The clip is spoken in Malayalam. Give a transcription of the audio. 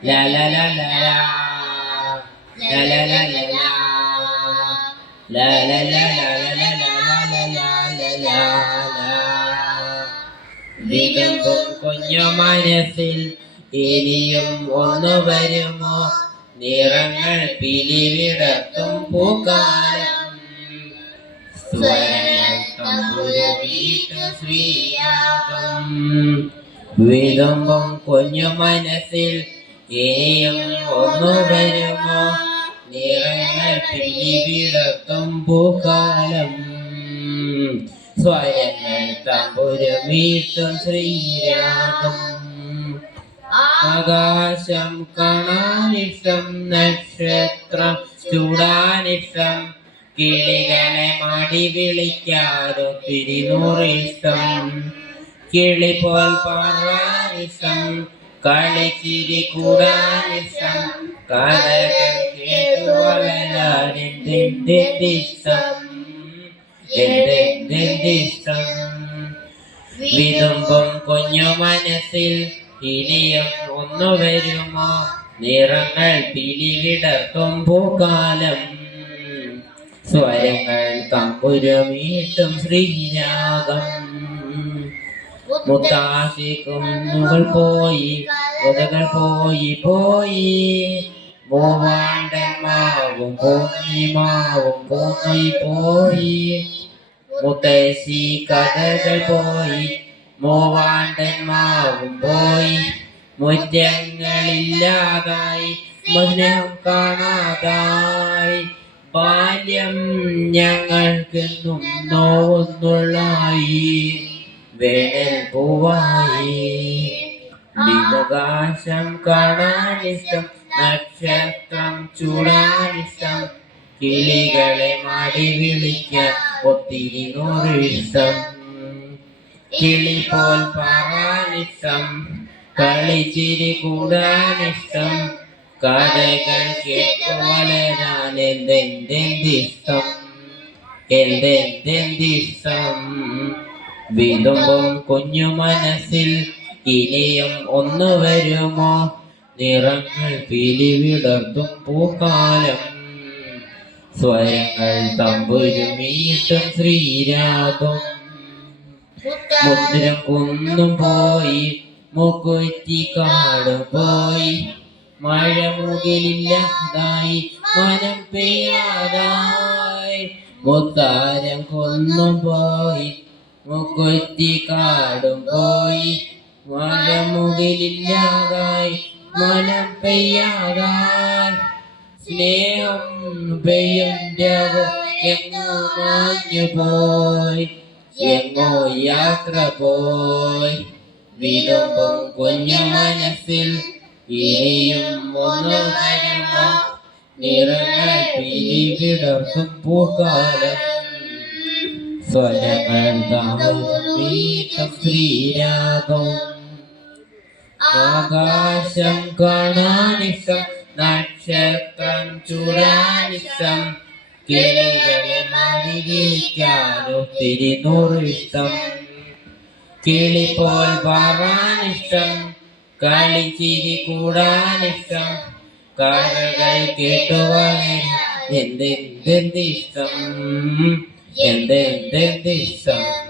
la la la la la la la la la la la la la la la വിതുമ്പും കുഞ്ഞു മനസ്സിൽ ഇനിയും ഒന്നു വരുമോ നിറങ്ങൾ പിലിവിടത്തും പൂക്കാലം സ്വരങ്ങൾ തമ്പുരുമീട്ടും ശ്രീരാഗം വിതുമ്പും കുഞ്ഞു മനസ്സിൽ ഇനിയും ഒന്നു വരുമോ നിറങ്ങൾ പിലിവിടത്തും പൂക്കാലം സ്വരങ്ങൾ തമ്പുരുമീട്ടും ശ്രീരാഗം ആകാശം കാണാനിഷ്ടം നക്ഷത്രം ചൂടാനിഷ്ടം കിളികളെ മാടി വിളിക്കാതൊത്തിരി നൂറിഷ്ടം കിളി പോൽ പാറാനിഷ്ടം കളിച്ചിരി കൂടാനിഷ്ടം കഥകൾ കേട്ടു വളരാനിഷ്ടം എന്തെന്തിഷ്ടം വിതുമ്പും കുഞ്ഞു മനസ്സിൽ ഇനിയും ഒന്നു വരുമോ നിറങ്ങൾ പിലിവിടർത്തും പൂക്കാലം സ്വരങ്ങൾ തമ്പുരുമീട്ടും ശ്രീരാഗം മുത്താശി കുന്നുകൾ പോയി മുതകൾ പോയി പോയി മൂവാണ്ടന്മാവും പൂർണിമാവും പോയി പോയി മുത്തശ്ശി കഥകൾ പോയി മൂവാണ്ടന്മാവും പോയി മുറ്റങ്ങളില്ലാതായി സ്നേഹം കാണാതായി ബാല്യം ഞങ്ങൾക്കെന്നും നോവുന്നുള്ളായി വേനൽ പൂവായി വിവകാശം കാണാനിഷ്ടം നക്ഷത്രം ചൂടാനിഷ്ടം കിളികളെ മാടി വിളിക്കാൻ ഒത്തിരി നൂറിഷ്ടം കിളി പോൽ പാറാനിഷ്ടം കളിച്ചിരി കൂടാനിഷ്ടം കഥകൾ കേട്ടു വളരാൻ എന്തെന്തിഷ്ടം എന്തെന്തിഷ്ടം വിതുമ്പും കുഞ്ഞു മനസ്സിൽ ഇനിയും ഒന്നു വരുമോ നിറങ്ങൾ പിലിവിടർത്തും പൂക്കാലം സ്വരങ്ങൾ തമ്പുരുമീട്ടും ശ്രീരാഗം മുദ്രം കുന്നും പോയി മുക്കുറ്റി കാട് പോയി മഴ മുകിലില്ലാതായി മനം പെയ്യാതായി മുത്താരം കുന്നും പോയി മുക്കുറ്റി കാടും പോയി മഴ മുകിലില്ലാതായി മനം പെയ്യാതായി സ്നേഹം പെയ്യണ്ടവോ എങ്ങോ മാഞ്ഞു പോയി എങ്ങോ യാത്ര പോയി വിതുമ്പും കുഞ്ഞു മനസ്സിൽ ഇനിയും ഒന്നു വരുമോ നിറങ്ങൾ പിലിവിടർത്തും പൂക്കാലം സ്വരങ്ങൾ താമീട്ടും ശ്രീരാഗം ആകാശം കാണാനിഷ്ടം നക്ഷത്രം ചൂടാനിഷ്ടം കിളികളെ മാടി വിളിക്കാനൊത്തിരി നൂറിഷ്ടം കിളി പോൽ പാറാനിഷ്ടം കളിച്ചിരി കൂടാനിഷ്ടം കഥകൾ കേട്ടു വളരാൻ എന്തെന്തിഷ്ടം എന്തെന്തിഷ്ടം